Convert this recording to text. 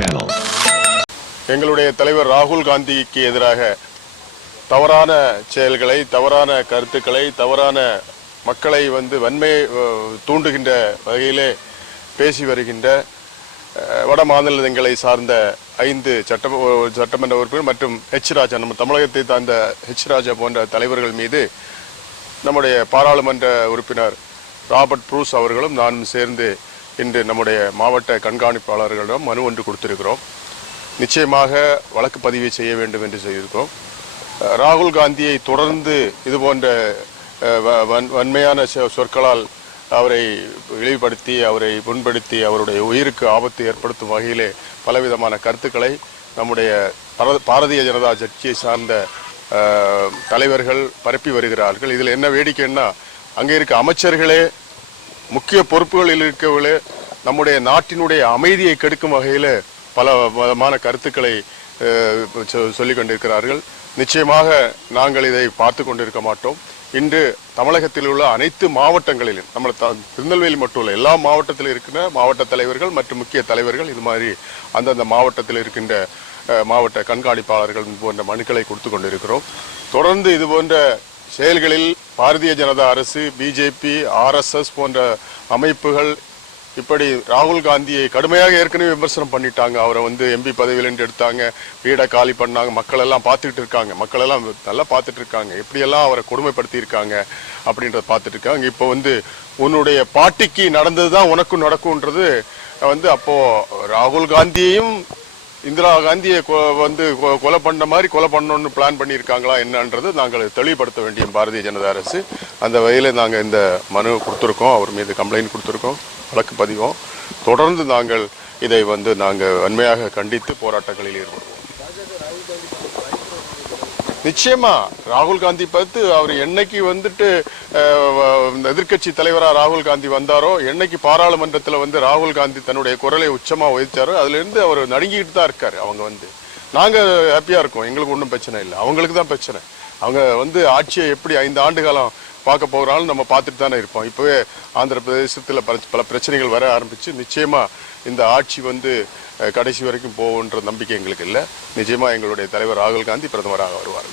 channel. எங்களுடைய தலைவர் ராகுல் காந்திக்கு எதிராக தவறான செயல்களை தவறான கருத்துக்களை தவறான மக்களை வந்து வன்மை தூண்டுகின்ற வகையிலே பேசி வருகின்ற வட மாநிலங்களை சார்ந்த ஐந்து சட்ட சட்டமன்ற உறுப்பினர் மற்றும் ஹெச் ராஜா நம்ம தமிழகத்தை சார்ந்த ஹெச் ராஜா போன்ற தலைவர்கள் மீது நம்முடைய பாராளுமன்ற உறுப்பினர் ராபர்ட் ப்ரூஸ் அவர்களும் நானும் சேர்ந்து இன்று நம்முடைய மாவட்ட கண்காணிப்பாளர்களிடம் மனு ஒன்று கொடுத்திருக்கிறோம். நிச்சயமாக வழக்கு பதிவு செய்ய வேண்டும் என்று செய்திருக்கோம் ராகுல் காந்தியை தொடர்ந்து இது போன்ற வ- வன்- வன்மையான சொ- சொற்களால் அவரை இழிவுபடுத்தி அவரை புண்படுத்தி அவருடைய உயிருக்கு ஆபத்து ஏற்படுத்தும் வகையிலே பலவிதமான கருத்துக்களை நம்முடைய பாரதிய ஜனதா கட்சியை சார்ந்த தலைவர்கள் பரப்பி வருகிறார்கள். இதில் என்ன வேடிக்கைன்னா அங்கே இருக்க அமைச்சர்களே முக்கிய பொறுப்புகளில் இருக்கவர்களே நம்முடைய நாட்டினுடைய அமைதியை கெடுக்கும் வகையில் பல விதமான கருத்துக்களை சொ- சொல்லிக் கொண்டிருக்கிறார்கள். நிச்சயமாக நாங்கள் இதை பார்த்து கொண்டிருக்க மாட்டோம். இன்று தமிழகத்தில் உள்ள அனைத்து மாவட்டங்களிலும் நம்ம திருநெல்வேலி மட்டும் இல்லை எல்லா மாவட்டத்தில் இருக்கின்ற மாவட்ட தலைவர்கள் மற்றும் முக்கிய தலைவர்கள் இது மாதிரி அந்தந்த மாவட்டத்தில் இருக்கின்ற மாவட்ட கண்காணிப்பாளர்கள் போன்ற மனுக்களை கொடுத்து கொண்டிருக்கிறோம். தொடர்ந்து இது போன்ற செயல்களில் பாரதிய ஜனதா அரசு பிஜேபி ஆர்எஸ்எஸ் போன்ற அமைப்புகள் இப்படி ராகுல் காந்தியை கடுமையாக ஏற்கனவே விமர்சனம் பண்ணிட்டாங்க. அவரை வந்து எம்பி பதவியிலிருந்து எடுத்தாங்க. வீடை காலி பண்ணாங்க. மக்கள் எல்லாம் பார்த்துக்கிட்டு இருக்காங்க. மக்கள் எல்லாம் நல்லா பார்த்துட்டு இருக்காங்க. எப்படியெல்லாம் அவரை கொடுமைப்படுத்தி இருக்காங்க அப்படின்றத பார்த்துட்டு இருக்காங்க. இப்போ வந்து உன்னுடைய பாட்டிக்கு நடந்தது தான் உனக்கும் நடக்கும்ன்றது வந்து அப்போ ராகுல் காந்தியையும் இந்திரா காந்தியை கொ- வந்து கொ- கொலை பண்ண மாதிரி கொலை பண்ணணும்னு பிளான் பண்ணியிருக்காங்களா என்னன்றது நாங்கள் தெளிவுபடுத்த வேண்டிய பாரதிய ஜனதா அரசு. அந்த வகையில் நாங்கள் இந்த மனு கொடுத்துருக்கோம். அவர் மீது கம்ப்ளைண்ட் கொடுத்துருக்கோம். வழக்கு பதிவோம். தொடர்ந்து நாங்கள் இதை வந்து நாங்கள் வன்மையாக கண்டித்து போராட்டங்களில் ஈடுபடுவோம். நிச்சயமா. ராகுல் காந்தி பார்த்து அவர் என்னைக்கு வந்துட்டு எதிர்கட்சி தலைவராக ராகுல் காந்தி வந்தாரோ என்னைக்கு பாராளுமன்றத்தில் வந்து ராகுல் காந்தி தன்னுடைய குரலை உச்சமாக உயர்த்தாரோ அதுலேருந்து அவர் நடுங்கிட்டு தான் இருக்கார் அவங்க வந்து. நாங்கள் ஹாப்பியாக இருக்கோம். எங்களுக்கு ஒன்றும் பிரச்சனை இல்லை. அவங்களுக்கு தான் பிரச்சனை. அவங்க வந்து ஆட்சியை எப்படி ஐந்து ஆண்டு காலம் பார்க்க போகிறாலும் நம்ம பார்த்துட்டு தானே இருப்போம். இப்போவே ஆந்திர பிரதேசத்தில் பல பல பிரச்சனைகள் வர ஆரம்பிச்சு நிச்சயமாக இந்த ஆட்சி வந்து கடைசி வரைக்கும் போகுன்ற நம்பிக்கை எங்களுக்கு இல்லை. நிச்சயமாக எங்களுடைய தலைவர் ராகுல் காந்தி பிரதமராக வருவார்.